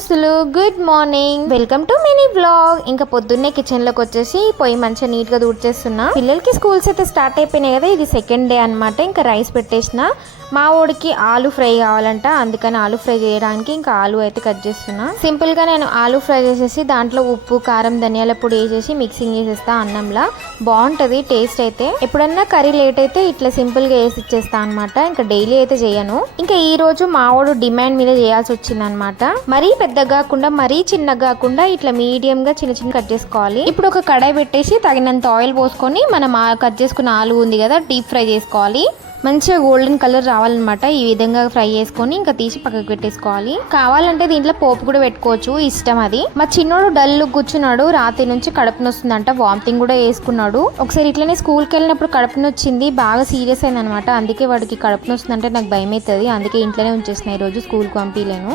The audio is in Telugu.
దోస్తులు good morning, welcome to mini blog. ఇంకా పొద్దున్నే కిచెన్ లోకి వచ్చేసి పొయ్యి మంచిగా నీట్ గా దూడ్చేస్తున్నా. పిల్లలకి స్కూల్స్ అయితే స్టార్ట్ అయిపోయినాయి కదా, ఇది సెకండ్ డే అన్నమాట. ఇంకా రైస్ పెట్టేసిన. మా ఓడికి ఆలు ఫ్రై కావాలంట, అందుకని ఆలు ఫ్రై చేయడానికి ఇంకా ఆలు అయితే కట్ చేస్తున్నా. సింపుల్ గా నేను ఆలు ఫ్రై చేసేసి దాంట్లో ఉప్పు కారం ధనియాల పొడి వేసేసి మిక్సింగ్ చేసేస్తా అన్నంలా. బాగుంటది టేస్ట్ అయితే. ఎప్పుడన్నా కర్రీ లేట్ అయితే ఇట్లా సింపుల్ గా వేసి ఇచ్చేస్తా అనమాట. ఇంకా డైలీ అయితే చేయను. ఇంకా ఈ రోజు మా ఓడు డిమాండ్ మీద చేయాల్సి వచ్చింది అనమాట. మరీ పెద్దగా కాకుండా మరీ చిన్నగా కాకుండా ఇట్లా మీడియం గా చిన్న చిన్న కట్ చేసుకోవాలి. ఇప్పుడు ఒక కడాయి పెట్టేసి తగినంత ఆయిల్ పోసుకొని మనం కట్ చేసుకున్న ఆలు ఉంది కదా డీప్ ఫ్రై చేసుకోవాలి. మంచిగా గోల్డెన్ కలర్ రావాలన్నమాట. ఈ విధంగా ఫ్రై చేసుకొని ఇంకా తీసి పక్కకు పెట్టేసుకోవాలి. కావాలంటే దీంట్లో పోపు కూడా పెట్టుకోవచ్చు, ఇష్టం అది. మా చిన్నోడు డల్ కూర్చున్నాడు, రాత్రి నుంచి కడుపు నొస్తుందంట, వామిటింగ్ కూడా వేసుకున్నాడు. ఒకసారి ఇట్లనే స్కూల్కి వెళ్ళినప్పుడు కడుపు నొచ్చింది, బాగా సీరియస్ అయింది అనమాట. అందుకే వాడికి కడుపు నొస్తుందంటే నాకు భయం అవుతుంది, అందుకే ఇంట్లోనే ఉంచేసిన. ఈ రోజు స్కూల్కి పంపించలేను.